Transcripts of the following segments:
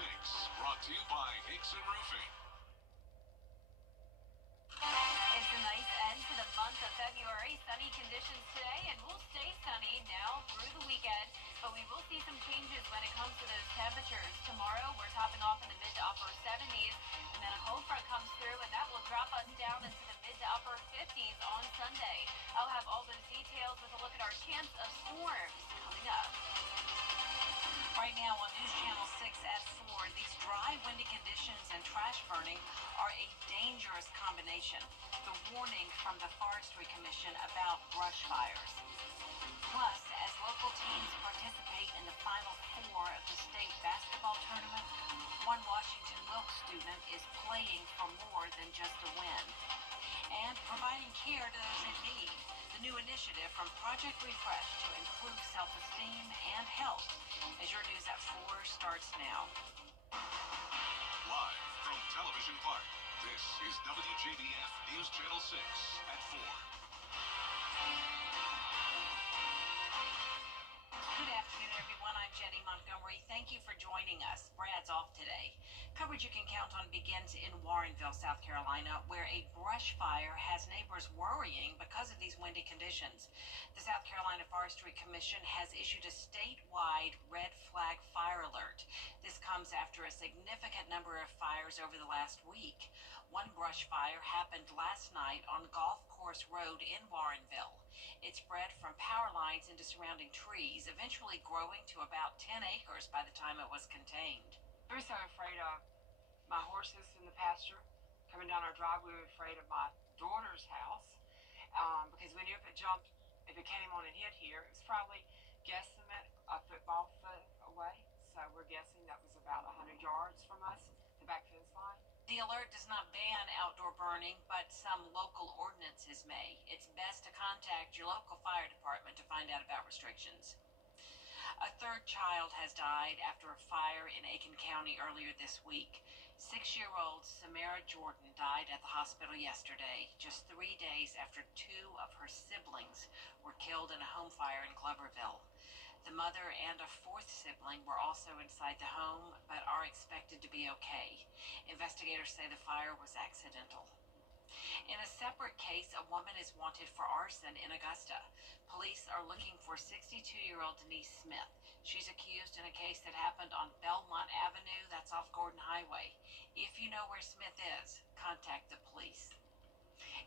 6, brought to you by Hickson Roofing. It's a nice end to the month of February. Sunny conditions today, and we'll stay sunny now through the weekend. But we will see some changes when it comes to those temperatures. Tomorrow, we're topping off in the mid to upper 70s, and then a cold front comes through, and that will drop us down into the mid to upper 50s on Sunday. I'll have all those details with a look at our chance of storms coming up. Right now on News Channel 6 at 4, these dry, windy conditions and trash burning are a dangerous combination. The warning from the Forestry Commission about brush fires. Plus, as local teams participate in the Final Four of the state basketball tournament, one Washington Wilkes student is playing for more than just a win. And providing care to those in need. The new initiative from Project Refresh to improve self-esteem and health. As your News at 4 starts now. Live from Television Park, this is WJBF News Channel 6 at 4. Good afternoon, everyone. I'm Jenny Montgomery. Thank you for joining us. Brad's off today. Coverage you can count on begins in Warrenville, South Carolina, where a brush fire has neighbors worrying because of these windy conditions. The South Carolina Forestry Commission has issued a statewide red flag fire alert. This comes after a significant number of fires over the last week. One brush fire happened last night on Golf Course Road in Warrenville. It spread from power lines into surrounding trees, eventually growing to about 10 acres by the time it was contained. We were so afraid of my horses in the pasture coming down our drive. We were afraid of my daughter's house because we knew if it came on and hit here, it was probably guesstimate a football foot away. So we're guessing that was about 100 yards from us, the back fence line. The alert does not ban outdoor burning, but some local ordinances may. It's best to contact your local fire department to find out about restrictions. A third child has died after a fire in Aiken County earlier this week. 6-year-old Samara Jordan died at the hospital yesterday, just 3 days after 2 of her siblings were killed in a home fire in Gloverville. The mother and a 4th sibling were also inside the home, but are expected to be okay. Investigators say the fire was accidental. In a separate case, a woman is wanted for arson in Augusta. Police are looking for 62-year-old Denise Smith. She's accused in a case that happened on Belmont Avenue, that's off Gordon Highway. If you know where Smith is, contact the police.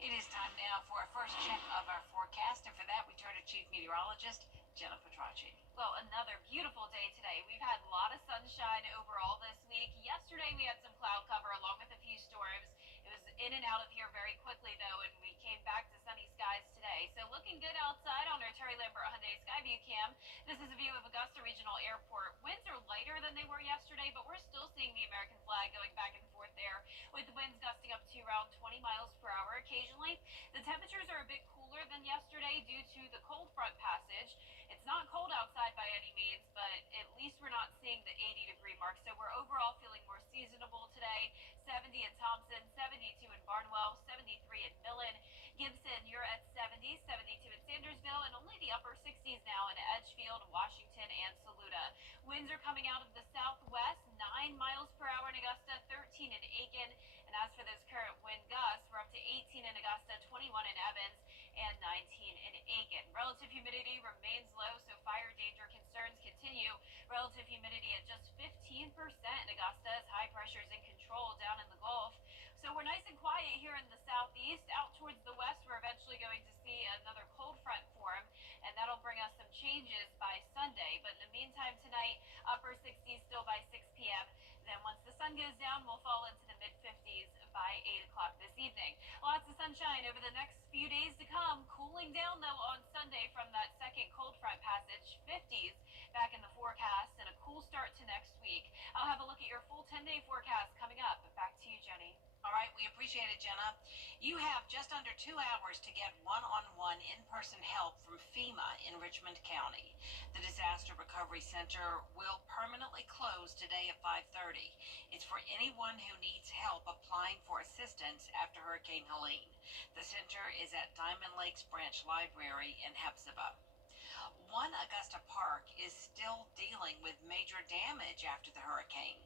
It is time now for a first check of our forecast, and for that we turn to Chief Meteorologist Jenna Petracci. Well, another beautiful day today. We've had a lot of sunshine overall this week. Yesterday we had some cloud cover along with a few storms. It was in and out of here very quickly though, and we came back to sunny skies today. So looking good outside on our Terry Lambert Hyundai Skyview cam. This is a view of Augusta Regional Airport. Winds are lighter than they were yesterday, but we're still seeing the American flag going back and forth there with the winds gusting up to around 20 miles per hour occasionally. The temperatures are a bit cooler than yesterday due to the cold front passage. It's not cold outside by any means, but at least we're not seeing the 80-degree mark. So we're overall feeling more seasonable today. 70 in Thompson, 72 in Barnwell, 73 in Millen. Gibson, you're at 70, 72 in Sandersville, and only the upper 60s now in Edgefield, Washington, and Saluda. Winds are coming out of the southwest, 9 miles per hour in Augusta, 13 in Aiken. And as for those current wind gusts, we're up to 18 in Augusta, 21 in Evans, and 19 in Aiken. Relative humidity remains low, so fire danger concerns continue. Relative humidity at just 15% in Augusta as high pressure is in control down in the Gulf. So we're nice and quiet here in the southeast. Out towards the west, we're eventually going to see another cold front form, and that'll bring us some changes by Sunday. But in the meantime tonight, upper 60s still by 6 p.m. Then once the sun goes down, we'll fall into the mid-50s by 8 o'clock this evening. Lots of sunshine over the next few days to come. Cooling down, though, on Sunday from that second cold front passage. 50s back in the forecast and a cool start to next week. I'll have a look at your full 10-day forecast coming up. Back to you, Jenny. All right, we appreciate it, Jenna. You have just under 2 hours to get one-on-one in-person help from FEMA in Richmond County. The Disaster Recovery Center will permanently close today at 5:30. It's for anyone who needs help applying for assistance after Hurricane Helene. The center is at Diamond Lakes Branch Library in Hephzibah. One Augusta park is still dealing with major damage after the hurricane.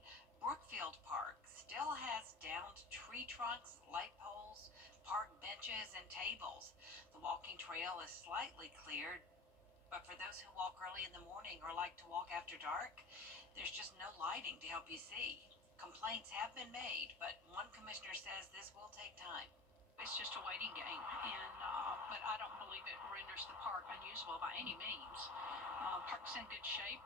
Brookfield Park still has downed tree trunks, light poles, park benches, and tables. The walking trail is slightly cleared, but for those who walk early in the morning or like to walk after dark, there's just no lighting to help you see. Complaints have been made, but one commissioner says this will take time. It's just a waiting game, and but I don't believe it renders the park unusable by any means. Park's in good shape.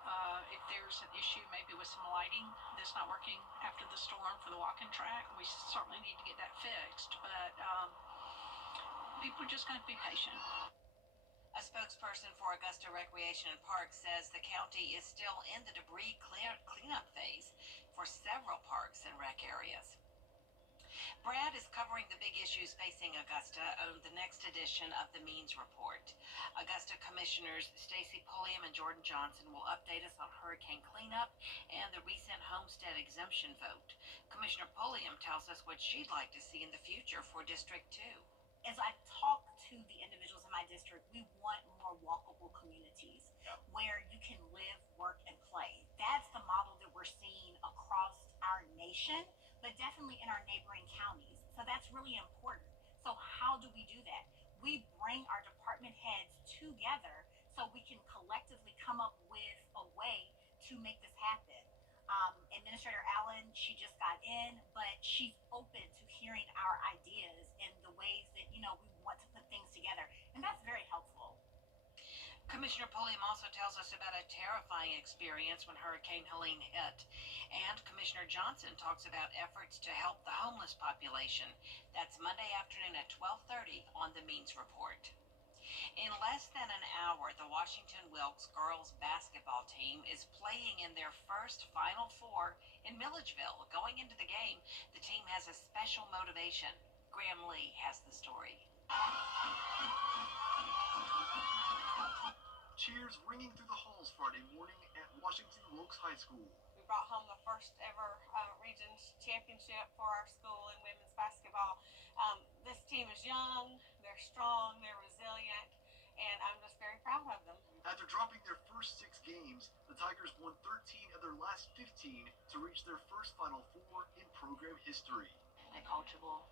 If there's an issue, maybe with some lighting that's not working after the storm for the walking track, we certainly need to get that fixed. But people are just going to be patient. A spokesperson for Augusta Recreation and Parks says the county is still in the debris cleanup phase for several parks and rec areas. Brad is covering the big issues facing Augusta on the next edition of the Means Report. Augusta Commissioners Stacy Pulliam and Jordan Johnson will update us on hurricane cleanup and the recent homestead exemption vote. Commissioner Pulliam tells us what she'd like to see in the future for District 2. As I talk to the individuals in my district, we want more walkable communities where you can live, work, and play. That's the model that we're seeing across our nation, but definitely in our neighboring counties. So that's really important. So how do we do that? We bring our department heads together so we can collectively come up with a way to make this happen. Administrator Allen, she just got in, but she's open to hearing our ideas and the ways that, we want to put things together. And that's very helpful. Commissioner Pulliam also tells us about a terrifying experience when Hurricane Helene hit. And Commissioner Johnson talks about efforts to help the homeless population. That's Monday afternoon at 12:30 on the Means Report. In less than an hour, the Washington Wilkes girls basketball team is playing in their first Final Four in Milledgeville. Going into the game, the team has a special motivation. Graham Lee has the story. Cheers ringing through the halls Friday morning at Washington Wilkes High School. We brought home the first ever Regions Championship for our school in women's basketball. This team is young, they're strong, they're resilient, and I'm just very proud of them. After dropping their first 6 games, the Tigers won 13 of their last 15 to reach their first Final Four in program history. They're coachable.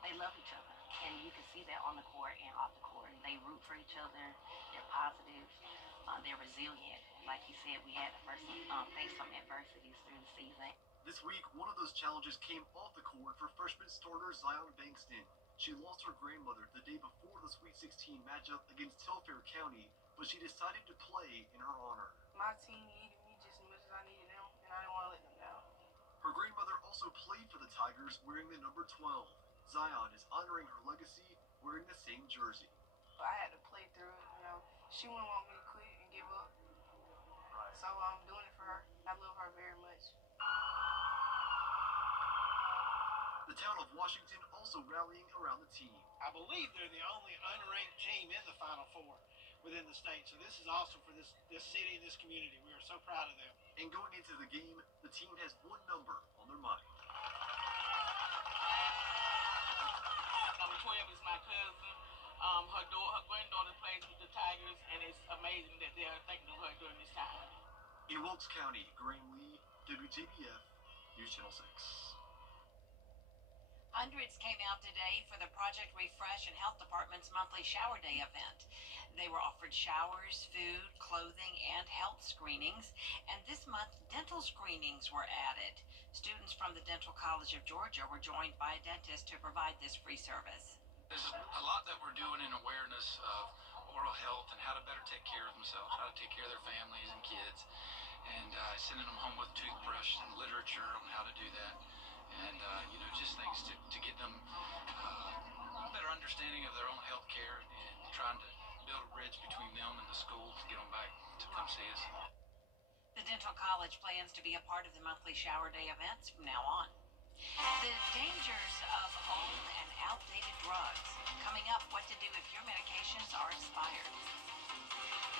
They love each other, and you can see that on the court and off the court. They root for each other. They're positive. They're resilient. Like you said, we had to face some adversities through the season. This week, one of those challenges came off the court for freshman starter Zion Bankston. She lost her grandmother the day before the Sweet 16 matchup against Telfair County, but she decided to play in her honor. My team needed me just as much as I needed them, and I didn't want to let them down. Her grandmother also played for the Tigers wearing the number 12. Zion is honoring her legacy wearing the same jersey. I had to play through it, She wouldn't want me to quit and give up. Right. So I'm doing it for her. I love her very much. The town of Washington also rallying around the team. I believe they're the only unranked team in the Final Four within the state. So this is awesome for this city and this community. We are so proud of them. And going into the game, the team has one number on their mind. Number 12 is my cousin. Her granddaughter plays with the Tigers, and it's amazing that they are thinking of her during this time. In Wilkes County, Graham Lee, WJBF, News Channel 6. Hundreds came out today for the Project Refresh and Health Department's monthly shower day event. They were offered showers, food, clothing, and health screenings. And this month, dental screenings were added. Students from the Dental College of Georgia were joined by a dentist to provide this free service. There's a lot that we're doing in awareness of oral health and how to better take care of themselves, how to take care of their families and kids, and sending them home with toothbrush and literature on how to do that, and just things to get them a better understanding of their own health care and trying to build a bridge between them and the school to get them back to come see us. The Dental College plans to be a part of the monthly shower day events from now on. The dangers of old and outdated drugs. Coming up, what to do if your medications are expired.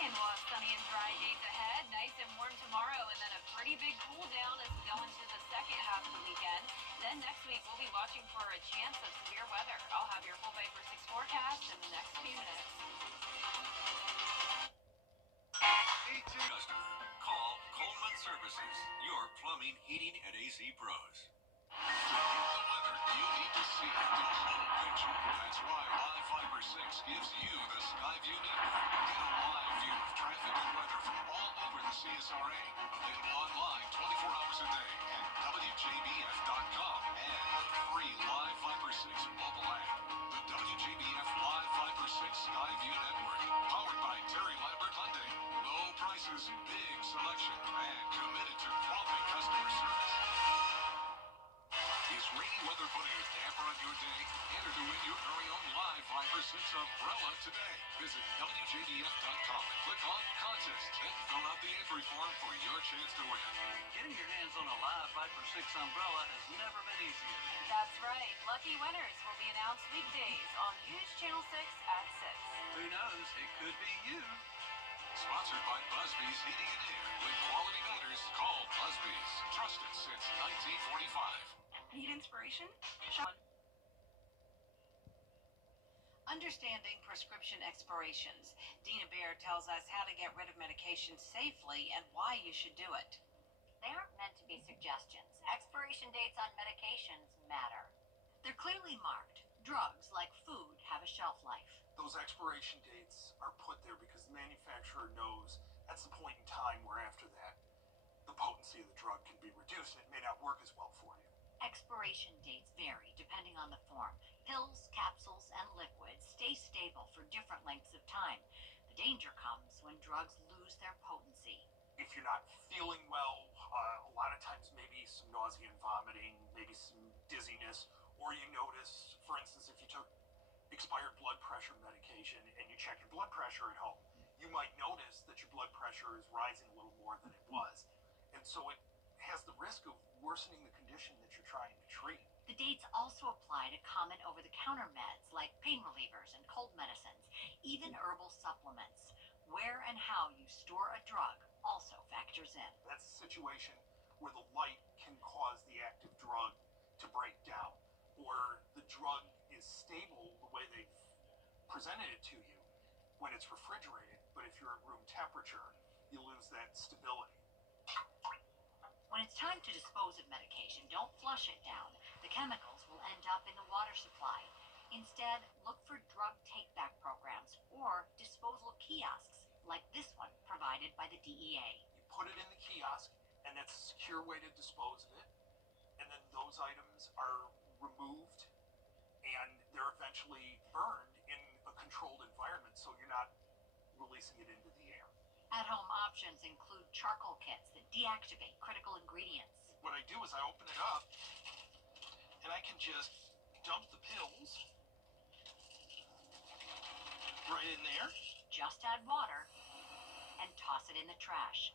And we'll have sunny and dry days ahead. Nice and warm tomorrow, and then a pretty big cool down as we go into the second half of the weekend. Then next week, we'll be watching for a chance of severe weather. I'll have your full Vapor 6 forecast in the next few minutes. Call Coleman Services, your plumbing, heating, and AC pros. To get the weather, you need to see the whole picture. That's why Live Fiber 6 gives you the Skyview network. Get a live view of traffic and weather from all over the CSRA. Available online 24 hours a day at WJBF.com and the free Live Fiber 6 mobile app. The WJBF Live Fiber 6 Skyview network, powered by Terry Lambert Hyundai. Low prices, big selection, and committed to quality customer service. Is rainy weather putting a damper on your day? Enter to win your very own Live Fiber 6 umbrella today. Visit WJBF.com and click on Contest. Then fill out the entry form for your chance to win. Getting your hands on a Live Fiber 6 umbrella has never been easier. That's right. Lucky winners will be announced weekdays on News Channel 6 at 6. Who knows? It could be you. Sponsored by Busby's Heating and Air. When quality matters, call Busby's. Trusted since 1945. Need inspiration? Understanding prescription expirations. Dina Baer tells us how to get rid of medication safely and why you should do it. They aren't meant to be suggestions. Expiration dates on medications matter. They're clearly marked. Drugs, like food, have a shelf life. Those expiration dates are put there because the manufacturer knows that's the point in time where after that, the potency of the drug can be reduced and it may not work as well for you. Expiration dates vary depending on the form. Pills, capsules, and liquids stay stable for different lengths of time. The danger comes when drugs lose their potency. If you're not feeling well, a lot of times maybe some nausea and vomiting, maybe some dizziness, or you notice, for instance, if you took expired blood pressure medication and you check your blood pressure at home, you might notice that your blood pressure is rising a little more than it was. And so it has the risk of worsening the condition that you're trying to treat. The dates also apply to common over-the-counter meds like pain relievers and cold medicines, even herbal supplements. Where and how you store a drug also factors in. That's a situation where the light can cause the active drug to break down, or the drug is stable the way they've presented it to you when it's refrigerated, but if you're at room temperature, you lose that stability. When it's time to dispose of medication, don't flush it down. The chemicals will end up in the water supply. Instead, look for drug take-back programs or disposal kiosks like this one provided by the DEA. You put it in the kiosk, and that's a secure way to dispose of it, and then those items are removed, and they're eventually burned in a controlled environment so you're not releasing it into the air. At-home options include charcoal kits that deactivate critical ingredients. What I do is I open it up, and I can just dump the pills right in there. Just add water and toss it in the trash.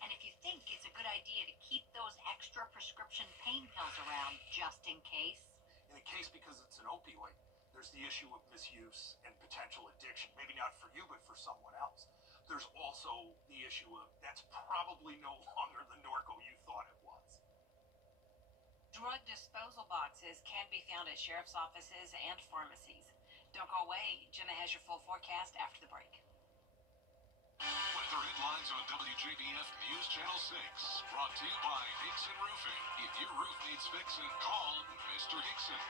And if you think it's a good idea to keep those extra prescription pain pills around just in case. In a case because it's an opioid, there's the issue of misuse and potential addiction. Maybe not for you, but for someone else. There's also the issue of that's probably no longer the Norco you thought it was. Drug disposal boxes can be found at sheriff's offices and pharmacies. Don't go away. Jenna has your full forecast after the break. Weather headlines on WJBF News Channel 6. Brought to you by Hickson Roofing. If your roof needs fixing, call Mr. Hickson.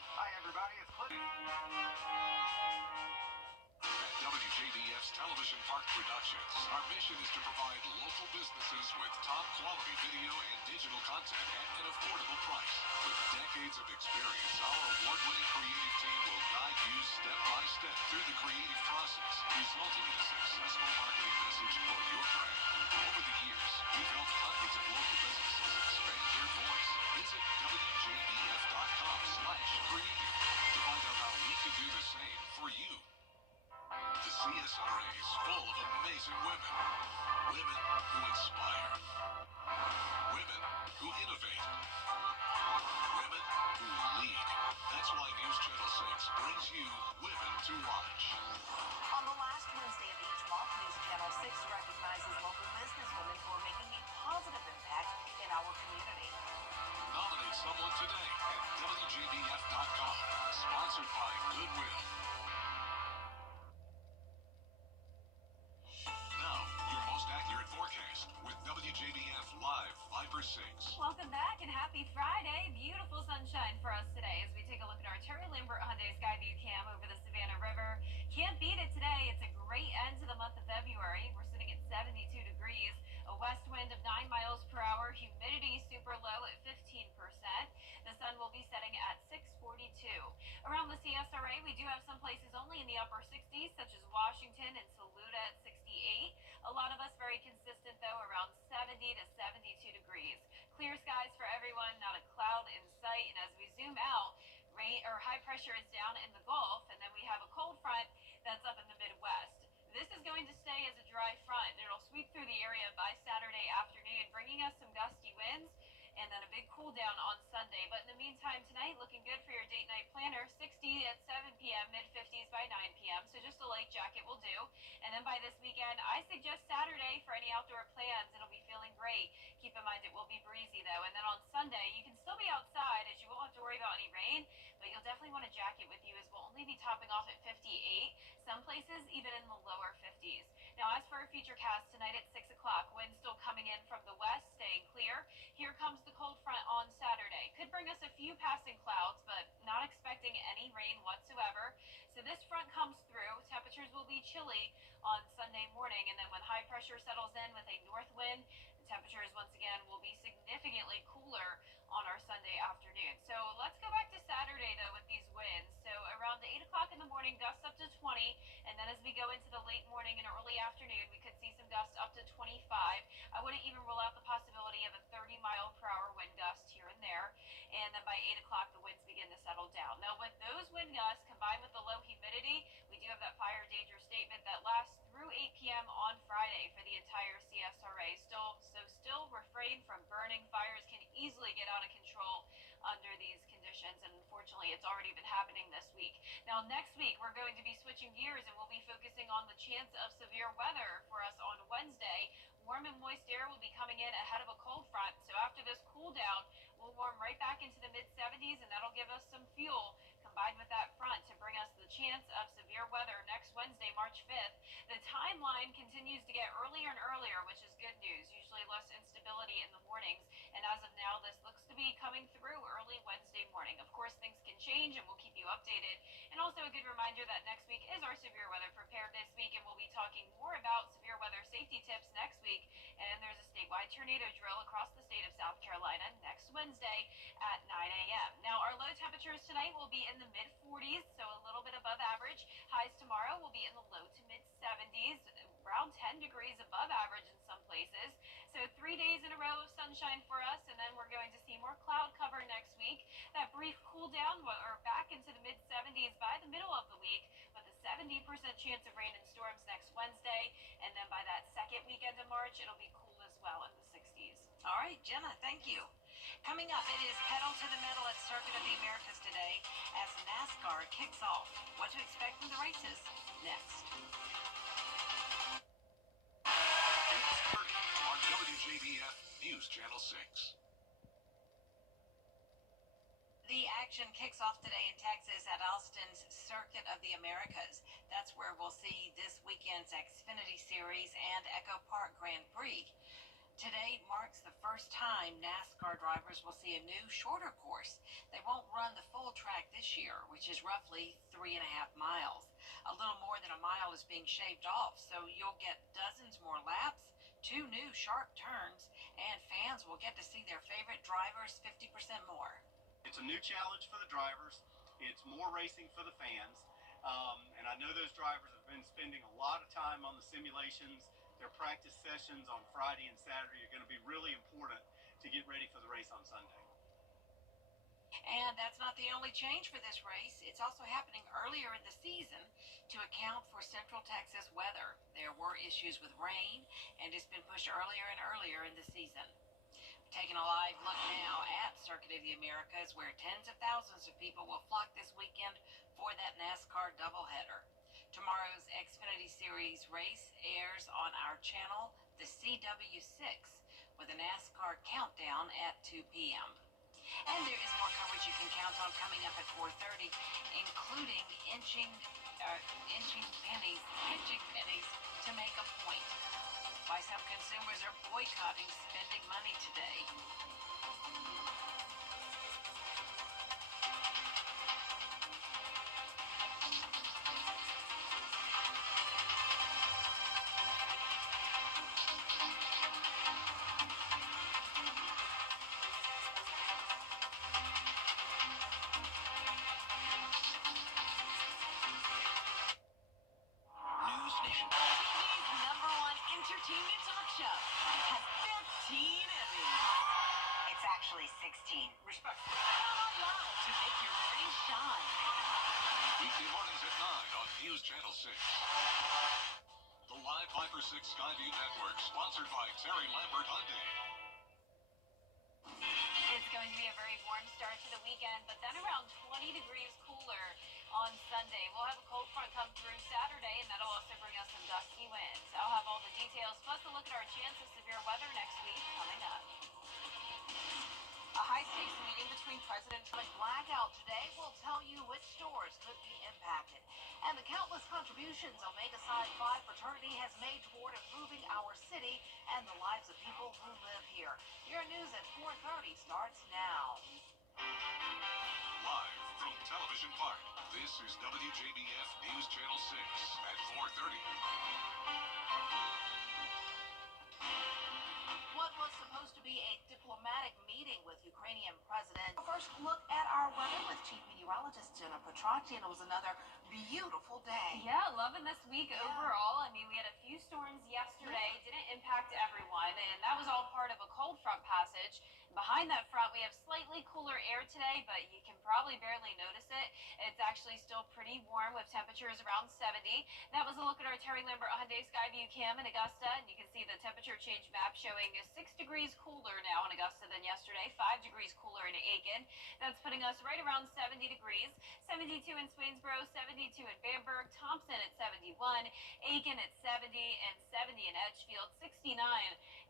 Hi, everybody. It's Clint. At WJBF's Television Park Productions, our mission is to provide local businesses with top quality video and digital content at an affordable price. With decades of experience, our award-winning creative team will guide you step by step through the creative process, resulting in a successful marketing message for your brand. Over the years, we've helped hundreds of local businesses expand their voice. Visit WJBF.com/creative to find out how we can do the same for you. The CSRA is full of amazing women. Women who inspire. Women who innovate. Women who lead. That's why News Channel 6 brings you Women to Watch. On the last Wednesday of each month, News Channel 6 recognizes local businesswomen who are making a positive impact in our community. Nominate someone today at WJBF.com. Sponsored by Goodwill. Now, your most accurate forecast. high pressure is down in the Gulf, and then we have a cold front that's up in the Midwest. This is going to stay as a dry front. It'll sweep through the area by Saturday afternoon, bringing us some gusty winds and then a big cool down on Sunday. But in the meantime, tonight looking good for your date night planner. 60 at 7 p.m., mid 50s by 9 p.m. So just a light jacket will do. And then by this weekend, I suggest Saturday for any outdoor plans. It'll be feeling great. Keep in mind it will be breezy though. And then on Sunday, you can still be outside as you won't have to worry about any rain, but you'll definitely want a jacket with you as we'll only be topping off at 58. Some places even in the lower 50s. Now as for our future cast tonight at 6 o'clock, wind still coming in from the west, staying clear. Here comes the cold front on Saturday. Could bring us a few passing clouds, but not expecting any rain whatsoever. So this front comes through. Temperatures will be chilly on Sunday morning, and then when high pressure settles in with a north wind, the temperatures once again will be significantly cooler on our Sunday afternoon. So let's go back to Saturday though with these winds. So around 8 o'clock in the morning, gusts up to 20, and then as we go into the late morning and early afternoon, we could see some gusts up to 25. I wouldn't even rule out the possibility of a 30-mile-per-hour wind gust here and there. And then by 8 o'clock, the winds begin to settle down. Now, with those wind gusts combined with the low humidity, we do have that fire danger statement that lasts through 8 p.m. on Friday for the entire CSRA. Still refrain from burning. Fires can easily get out of control under these conditions, and unfortunately, it's already been happening this week. Now, next week, we're going to be switching gears, and we'll be focusing on the chance of severe weather for us on Wednesday. Warm and moist air will be coming in ahead of a cold front, so after this cool down, we'll warm right back into the mid-70s, and that'll give us some fuel combined with that front to bring us the chance of severe weather next Wednesday, March 5th. The timeline continues to get earlier and earlier, which is good news. Usually less instability in the mornings, and as of now, this looks to be coming through early Wednesday morning. Of course, things can change, and we'll keep you updated. And also a good reminder that next week is our severe weather preparedness week, and we'll be talking more about severe weather safety tips next week. And there's a statewide tornado drill across the state of South Carolina next Wednesday at 9 a.m. Now, our low temperatures tonight will be in the mid-40s, so a little bit above average. Highs tomorrow will be in the low to mid-70s, around 10 degrees above average in some places. So 3 days in a row of sunshine for us, and then we're going to see more cloud cover next week. That brief cool down, or back into the mid-70s by the middle of the week, with a 70% chance of rain and storms next Wednesday. And then by that second weekend of March, it'll be cool as well in the 60s. All right, Jenna, thank you. Coming up, it is pedal to the metal at Circuit of the Americas today as NASCAR kicks off. What to expect from the races next. 8:30 on WJBF News Channel 6. The action kicks off today in Texas at Austin's Circuit of the Americas. That's where we'll see this weekend's Xfinity Series and Echo Park Grand Prix. Today marks the first time NASCAR drivers will see a new, shorter course. They won't run the full track this year, which is roughly 3.5 miles. A little more than a mile is being shaved off, so you'll get dozens more laps, 2 new sharp turns, and fans will get to see their favorite drivers 50% more. It's a new challenge for the drivers. It's more racing for the fans. And I know those drivers have been spending a lot of time on the simulations. Their practice sessions on Friday and Saturday are going to be really important to get ready for the race on Sunday. And that's not the only change for this race. It's also happening earlier in the season to account for Central Texas weather. There were issues with rain, and it's been pushed earlier and earlier in the season. Taking a live look now at Circuit of the Americas, where tens of thousands of people will flock this weekend for that NASCAR doubleheader. Tomorrow's Xfinity Series race airs on our channel, the CW6, with a NASCAR countdown at 2 p.m. And there is more coverage you can count on coming up at 4:30, including pinching pennies to make a point. Why some consumers are boycotting spending money today. News Nation. TV's #1 entertainment talk show has 15 Emmys. It's actually 16. Respectfully. To make your morning shine. Weekday mornings at 9 on News Channel 6. The Live Viper 6 Skyview Network, sponsored by Terry Lambert Hyundai. It's going to be a very warm start to the weekend, but then around 20 degrees cooler on Sunday. We'll have a cold front come through Saturday, and that'll also bring us some gusty winds. I'll have all the details, plus a look at our chance of severe weather next week coming up. A high-stakes meeting between President Trump A blackout today will tell you which stores could be impacted. And the countless contributions Omega Psi Phi fraternity has made toward improving our city and the lives of people who live here. Your news at 4:30 starts now. Live from Television Park, this is WJBF News Channel 6 at 4:30. What was supposed to be a diplomatic meeting with Ukrainian President. First look at our weather with Chief Meteorologist Jenna Petracci, and it was another beautiful day. Yeah, loving this week overall. I mean, we had a few storms yesterday, didn't impact everyone, and that was all part of a cold front passage. Behind that front, we have slightly cooler air today, but you can probably barely notice it. It's actually still pretty warm with temperatures around 70. That was a look at our Terry Lambert Hyundai Skyview cam in Augusta, and you can see the temperature change map showing 6 degrees cooler now in Augusta than yesterday, 5 degrees cooler in Aiken. That's putting us right around 70 degrees. 72 in Swainsboro, 72 in Bamberg, Thompson at 71, Aiken at 70, and 70 in Edgefield, 69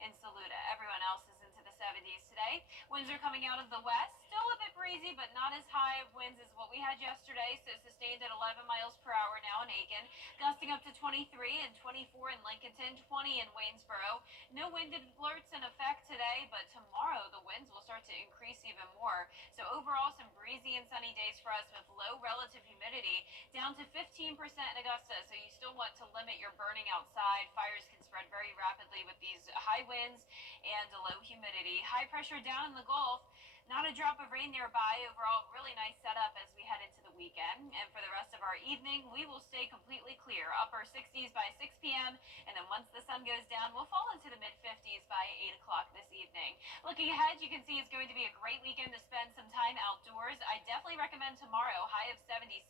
in Saluda. Everyone else is into the 70s today. Winds are coming out of the west, still a bit breezy, but not as high of winds as what we had yesterday, so sustained at 11 miles per hour now in Aiken, gusting up to 23 and 24 in Lincolnton, 20 in Waynesboro. No wind alerts in effect today, but tomorrow the winds will start to increase even more. So overall, some breezy and sunny days for us with low relative humidity, down to 15% in Augusta, so you still want to limit your burning outside. Fires can spread very rapidly with these high winds and low humidity. High pressure down in the Gulf. Not a drop of rain nearby. Overall, really nice setup as we head into the weekend. And for the rest of our evening, we will stay completely clear. Upper 60s by 6 p.m. And then once the sun goes down, we'll fall into the mid-50s by 8 o'clock this evening. Looking ahead, you can see it's going to be a great weekend to spend some time outdoors. I definitely recommend tomorrow, high of 76.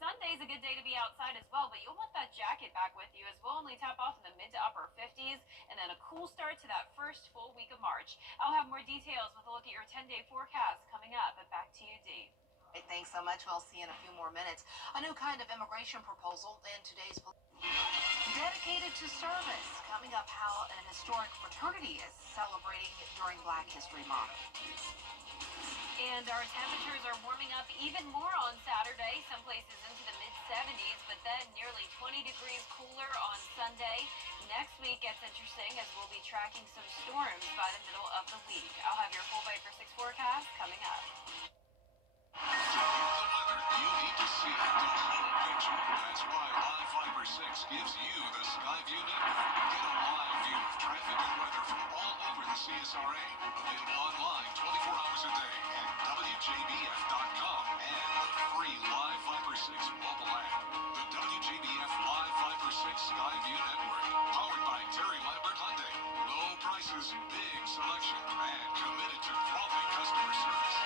Sunday's a good day to be outside as well, but you'll want that jacket back with you as we'll only top off in the mid to upper 50s, and then a cool start to that first full week of March. I'll have more details with a look at your 10-day forecast coming up, but back to you, Dee. Hey, thanks so much. We'll see you in a few more minutes. A new kind of immigration proposal in today's dedicated to service. Coming up, how an historic fraternity is celebrating during Black History Month. And our temperatures are warming up even more on Saturday, some places into the mid-70s, but then nearly 20 degrees cooler on Sunday. Next week gets interesting as we'll be tracking some storms by the middle of the week. I'll have your full Viper 6 forecast coming up. To get the weather you need to see the whole picture. That's why Live Viper 6 gives you the Skyview Network. Get a live view of traffic and weather from all over the CSRA. Available online 24 hours a day at WJBF.com and the free Live Viper 6 mobile app. The WJBF Live Viper 6 Skyview Network. Powered by Terry Lambert Hyundai. Low prices, big selection, and committed to quality customer service.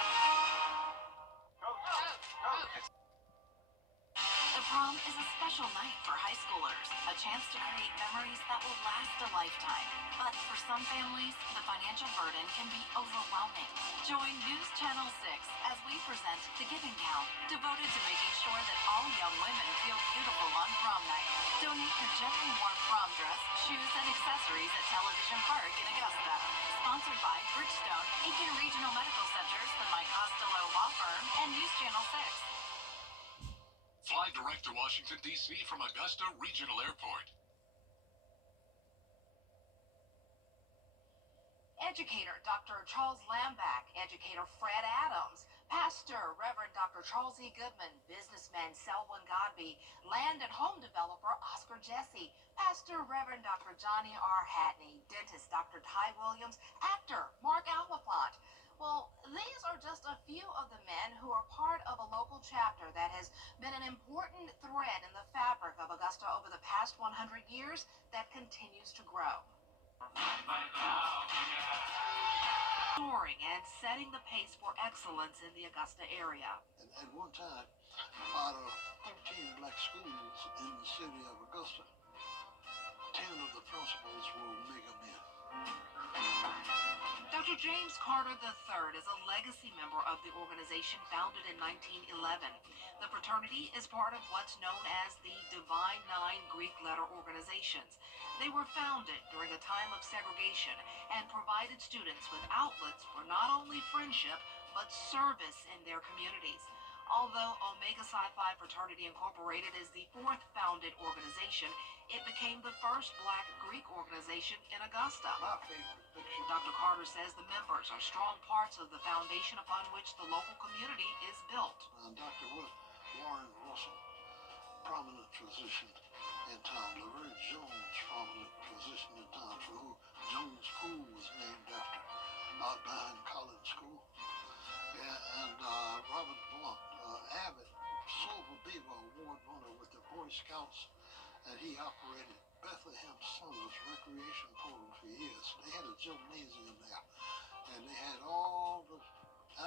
The prom is a special night for high schoolers, a chance to create memories that will last a lifetime. But for some families, the financial burden can be overwhelming. Join News Channel 6 as we present The Giving Gown, devoted to making sure that all young women feel beautiful on prom night. Donate your gently worn prom dress, shoes, and accessories at Television Park in Augusta. Sponsored by Bridgestone, Aiken Regional Medical Centers, the Mike Costello Law Firm, and News Channel 6. Fly direct to Washington, D.C. from Augusta Regional Airport. Educator Dr. Charles Lambach, Educator Fred Adams, Pastor Reverend Dr. Charles E. Goodman, businessman Selwyn Godby, land and home developer Oscar Jesse, Pastor Reverend Dr. Johnny R. Hatney, dentist Dr. Ty Williams, actor Mark Almafont. Well, these are just a few of the men who are part of a local chapter that has been an important thread in the fabric of Augusta over the past 100 years that continues to grow. soaring and setting the pace for excellence in the Augusta area. And at one time, out of 13 black schools in the city of Augusta, 10 of the principals were Omega men. Dr. James Carter III is a legacy member of the organization founded in 1911. The fraternity is part of what's known as the Divine Nine Greek letter organizations. They were founded during a time of segregation and provided students with outlets for not only friendship, but service in their communities. Although Omega Psi Phi Fraternity Incorporated is the fourth founded organization, it became the first black Greek organization in Augusta. My favorite picture. Dr. Carter says the members are strong parts of the foundation upon which the local community is built. Dr. Warren Russell, prominent physician in town. Laverne Jones, prominent physician in town, for who Jones School was named after, out behind Collins School. And Robert Blunt, Abbott, Silver Beaver Award winner with the Boy Scouts, and he operated Bethlehem Summers Recreation Program for years. They had a gymnasium there, and they had all the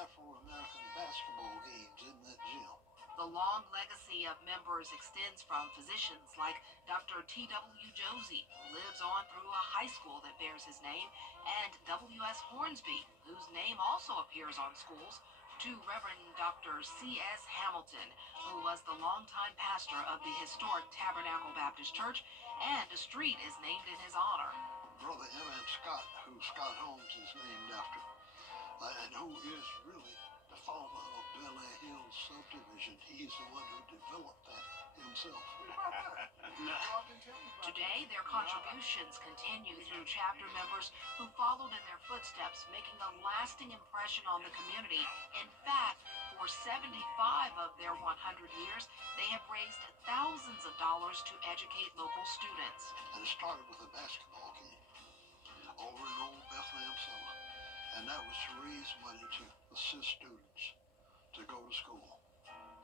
Afro-American basketball games in that gym. The long legacy of members extends from physicians like Dr. T.W. Josie, who lives on through a high school that bears his name, and W.S. Hornsby, whose name also appears on schools, to Reverend Dr. C.S. Hamilton, who was the longtime pastor of the historic Tabernacle Baptist Church, and a street is named in his honor. Brother M.M. Scott, who Scott Holmes is named after, and who is really the father of Bel Air Hills subdivision. He's the one who developed that himself. Today, their contributions continue through chapter members who followed in their footsteps, making a lasting impression on the community. In fact, for 75 of their 100 years, they have raised thousands of dollars to educate local students. And it started with a basketball game over in Old Bethlehem Summer. And that was to raise money to assist students to go to school.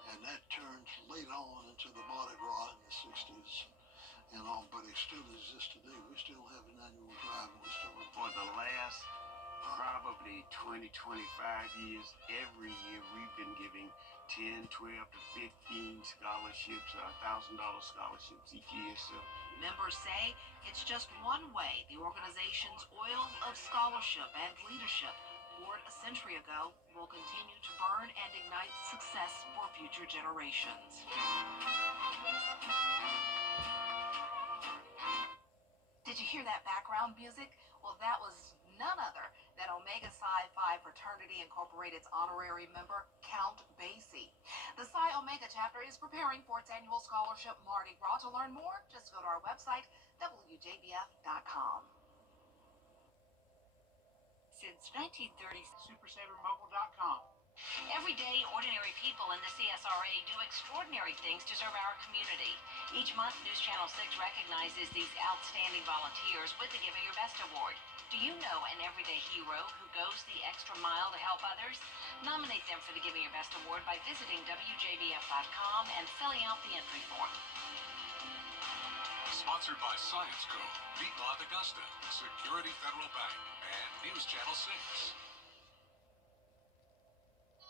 And that turned later on into the Mardi Gras in the 60s. But it still exists today. We still have an annual drive, and we still for the last probably 20, 25 years, every year we've been giving 10, 12 to 15 scholarships, $1,000 scholarships each year. So members say it's just one way the organization's oil of scholarship and leadership poured a century ago will continue to burn and ignite success for future generations. Did you hear that background music? Well, that was none other than Omega Psi Phi Fraternity Incorporated's honorary member, Count Basie. The Psi Omega chapter is preparing for its annual scholarship Mardi Gras. To learn more, just go to our website, WJBF.com. Since 1930, SuperSaverMobile.com. Every day, ordinary people in the CSRA do extraordinary things to serve our community. Each month, News Channel 6 recognizes these outstanding volunteers with the Giving Your Best Award. Do you know an everyday hero who goes the extra mile to help others? Nominate them for the Giving Your Best Award by visiting WJBF.com and filling out the entry form. Sponsored by Science Co., Piedmont Augusta, Security Federal Bank, and News Channel 6.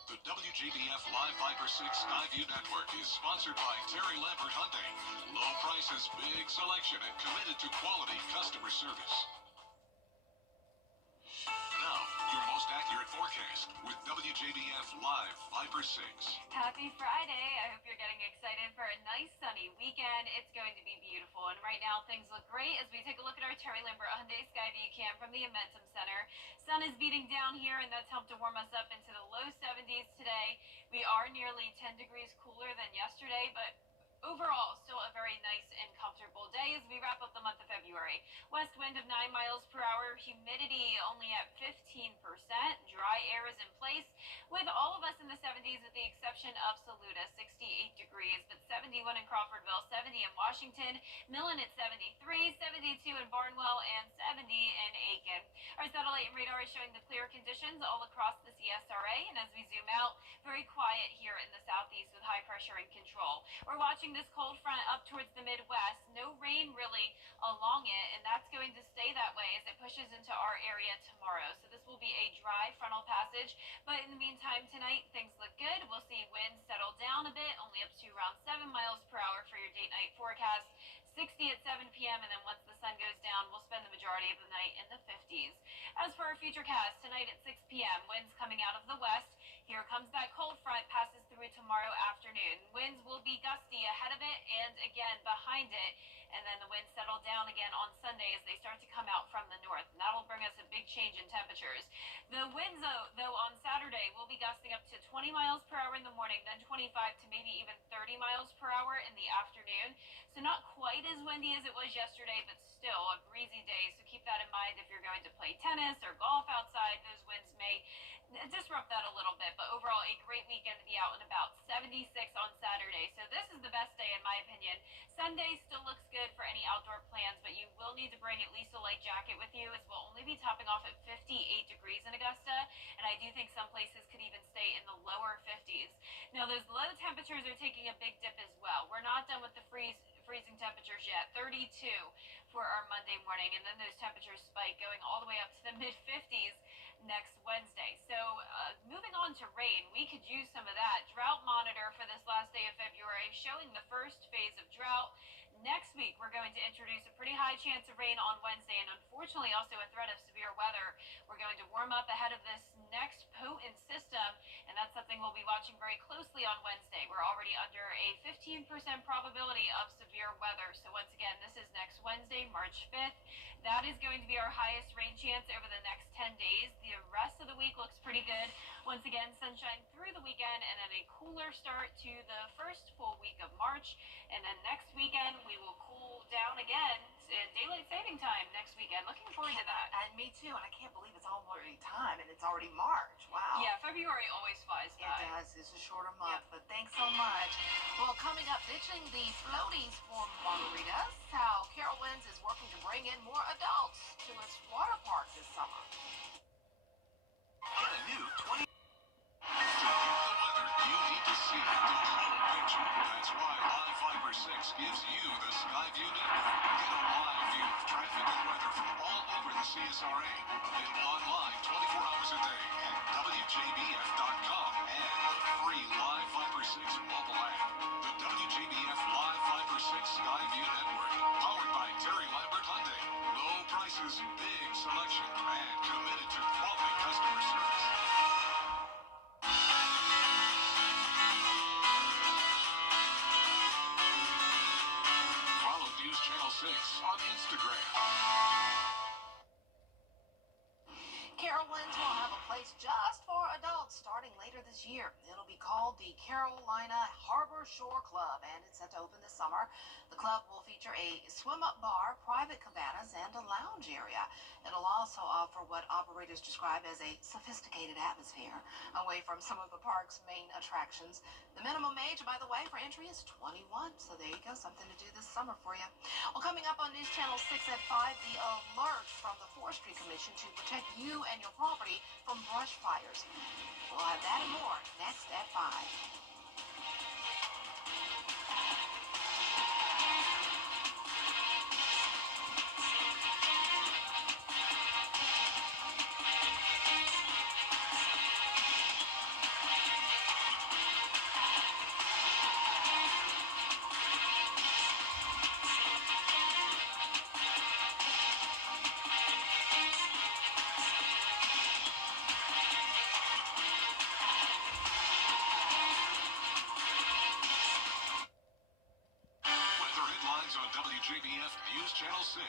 The WJBF Live Viper 6 Skyview Network is sponsored by Terry Lambert Hyundai. Low prices, big selection, and committed to quality customer service. Now, your most accurate forecast with WJBF Live Viper 6. Happy Friday. I hope you're getting excited for a nice sunny weekend. It's going to be beautiful. And right now, things look great as we take a look at our Terry Lambert Hyundai Skyview cam from the Amentum Center. Sun is beating down here, and that's helped to warm us up into the low 70s today. We are nearly 10 degrees cooler than yesterday, but overall, still a very nice and comfortable day as we wrap up the month of February. West wind of 9 miles per hour, humidity only at 15%, dry air is in place, with all of us in the 70s with the exception of Saluda, 68 degrees, but 71 in Crawfordville, 70 in Washington, Millen at 73, 72 in Barnwell, and 70 in Aiken. Our satellite and radar is showing the clear conditions all across the CSRA, and as we zoom out, very quiet here in the southeast with high pressure in control. We're watching this cold front up towards the Midwest. No rain really along it, and that's going to stay that way as it pushes into our area tomorrow. So this will be a dry passage. But in the meantime, tonight, things look good. We'll see winds settle down a bit, only up to around 7 miles per hour for your date night forecast. 60 at 7 p.m. and then once the sun goes down, we'll spend the majority of the night in the 50s. As for our futurecast, tonight at 6 p.m., winds coming out of the west. Here comes that cold front, passes through tomorrow afternoon. Winds will be gusty ahead of it and again behind it. And then the winds settle down again on Sunday as they start to come out from the north. And that'll bring us a big change in temperatures. The winds, though, on Saturday will be gusting up to 20 miles per hour in the morning, then 25 to maybe even 30 miles per hour in the afternoon. So not quite as windy as it was yesterday, but still a breezy day. So keep that in mind if you're going to play tennis or golf outside. Those winds may disrupt that a little bit, but overall a great weekend to be out and about. 76 on Saturday, so this is the best day in my opinion. Sunday still looks good for any outdoor plans, but you will need to bring at least a light jacket with you, as we'll only be topping off at 58 degrees in Augusta, and I do think some places could even stay in the lower 50s. Now those low temperatures are taking a big dip as well. We're not done with the freezing temperatures yet. 32 for our Monday morning, and then those temperatures spike going all the way up to the mid 50s next Wednesday. So moving on to rain, we could use some of that. Drought monitor for this last day of February showing the first phase of drought. Next week, we're going to introduce a pretty high chance of rain on Wednesday, and unfortunately also a threat of severe weather. We're going to warm up ahead of this next potent system, and that's something we'll be watching very closely on Wednesday. We're already under a 15% probability of severe weather. So once again, this is next Wednesday, March 5th. That is going to be our highest rain chance over the next 10 days. The rest of the week looks pretty good. Once again, sunshine through the weekend, and then a cooler start to the first full week of March. And then next weekend, we will cool down again in daylight saving time next weekend. Looking forward to that. And me too, and I can't believe it's already time, and it's already March. Wow. Yeah, February always flies by. It does. It's a shorter month, but thanks so much. Well, coming up, ditching the floaties for margaritas, how Carol Winds is working to bring in more adults to its water park this summer. Get a new 20. To get the weather you need to see the whole picture. That's why Live Fiber 6 gives you the Skyview network. Get a live view of traffic and weather from all over the CSRA. Available online 24 hours a day at WJBF.com and the free Live Fiber 6 mobile app. The WJBF Live Fiber 6 Skyview network. Powered by Terry Lambert Hyundai. Low prices, big selection, and committed to quality customer service. Follow News Channel 6 on Instagram. Carol Winds will have a place just for adults starting later this year. It'll be called the Carolina Harbor Shore Club, and it's set to open this summer. The club will feature a swim-up bar, private cabanas, and a lounge area. It'll also offer what operators describe as a sophisticated atmosphere, away from some of the park's main attractions. The minimum age, by the way, for entry is 21, so there you go, something to do this summer for you. Well, coming up on News Channel 6 at 5, the alert from the Forestry Commission to protect you and your property from brush fires. We'll have that and more next at 5. WJBF News Channel 6,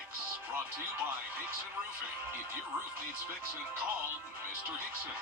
brought to you by Hickson Roofing. If your roof needs fixing, call Mr. Hickson.